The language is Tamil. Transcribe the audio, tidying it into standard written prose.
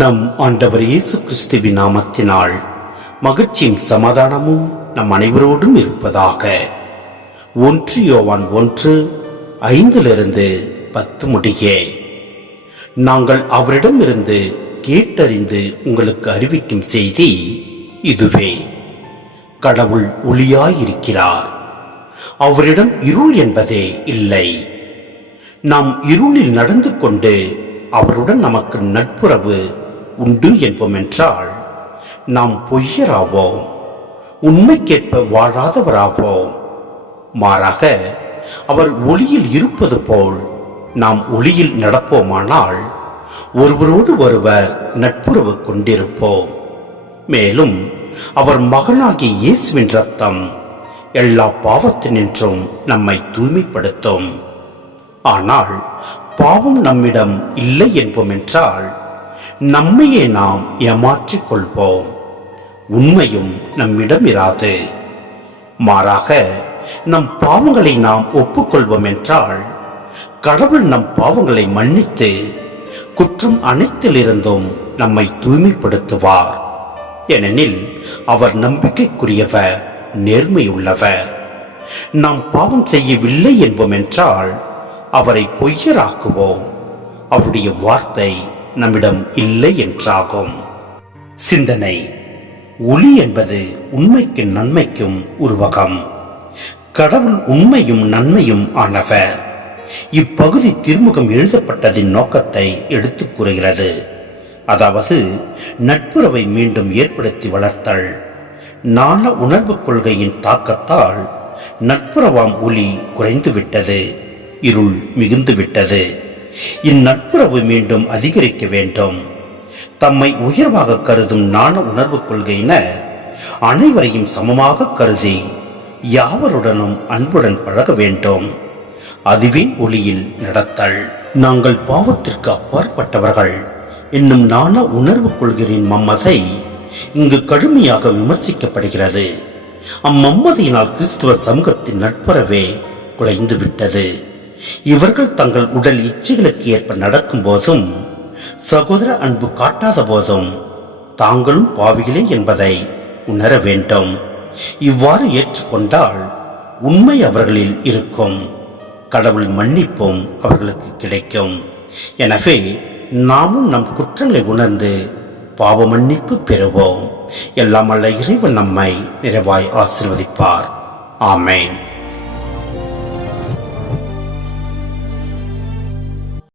நம் ஆண்டவர் இயேசு கிறிஸ்துவின் நாமத்தினால் மகிழ்ச்சியும் சமாதானமும் நம் அனைவரோடும் இருப்பதாக. 1 யோவான் 1:5-10 முடிய. நாங்கள் அவரிடமிருந்து கேட்டறிந்து உங்களுக்கு அறிவிக்கும் செய்தி இதுவே: கடவுள் ஒளியாயிருக்கிறார், அவரிடம் இருள் என்பதே இல்லை. நாம் இருளில் நடந்து கொண்டு அவருடன் நமக்கு நட்புறவு உண்டு என்போம் என்றால் நாம் பொய்யராவோம், உண்மைக்கேற்ப வாழாதவராவோம். மாறாக அவர் ஒளியில் இருப்பது போல் நாம் ஒளியில் நடப்போமானால் ஒருவரோடு ஒருவர் நட்புறவு கொண்டிருப்போம். மேலும் அவர் மகனாகிய இயேசுவின் இரத்தம் எல்லா பாவத்தினின்றும் நம்மை தூய்மைப்படுத்தும். ஆனால் பாவம் நம்மிடம் இல்லை என்போம் என்றால் நம்மையே நாம் ஏமாற்றிக் கொள்வோம், உண்மையும் நம்மிடம் இராது. மாறாக நம் பாவங்களை நாம் ஒப்புக்கொள்வோம் என்றால் கடவுள் நம் பாவங்களை மன்னித்து குற்றம் அனைத்திலிருந்தும் நம்மை தூய்மைப்படுத்துவார். ஏனெனில் அவர் நம்பிக்கைக்குரியவர், நேர்மையுள்ளவர். நாம் பாவம் செய்யவில்லை என்போம் என்றால் அவரை பொய்யராக்குவோம், அவருடைய வார்த்தை நம்மிடம் இல்லை என்றாகும். சிந்தனை: ஒளி என்பது உண்மைக்கும் நன்மைக்கும் உருவகம். கடவுள் உண்மையும் நன்மையும் ஆனவர். இப்பகுதி திருமுகம் எழுதப்பட்டதின் நோக்கத்தை எடுத்துக் கூறுகிறது. அதாவது நட்புறவை மீண்டும் ஏற்படுத்தி வளர்த்தல். நாண உணர்வு கொள்கையின் தாக்கத்தால் நட்புறவாம் ஒளி குறைந்துவிட்டது, இருள் மிகுந்துவிட்டது. இந்நட்புறவு மீண்டும் அதிகரிக்க வேண்டும். தம்மை உயர்வாக கருதும் நாண உணர்வு கொள்கையினர் அனைவரையும் சமமாக கருதி யாவருடனும் அன்புடன் பழக வேண்டும். அதுவே ஒளியில் நடத்தல். நாங்கள் பாவத்திற்கு அப்பாற்பட்டவர்கள் என்னும் நாண உணர்வு கொள்கையின் மம்மதை இங்கு கடுமையாக விமர்சிக்கப்படுகிறது. அம்மம்மதியினால் கிறிஸ்துவ சமூகத்தின் நட்புறவே குலைந்துவிட்டது. இவர்கள் தங்கள் உடல் இச்சைகளுக்கு ஏற்ப நடக்கும் போதும், சகோதர அன்பு காட்டாத போதும் தாங்களும் பாவிகளே என்பதை உணர வேண்டும். இவ்வாறு ஏற்றுக்கொண்டால் உண்மை அவர்களில் இருக்கும், கடவுள் மன்னிப்பும் அவர்களுக்கு கிடைக்கும். எனவே நாமும் நம் குற்றங்களை உணர்ந்து பாவ மன்னிப்பு பெறுவோம். எல்லாம் அல்ல இறைவன் நம்மை நிறைவாய் ஆசீர்வதிப்பார். ஆமேன்.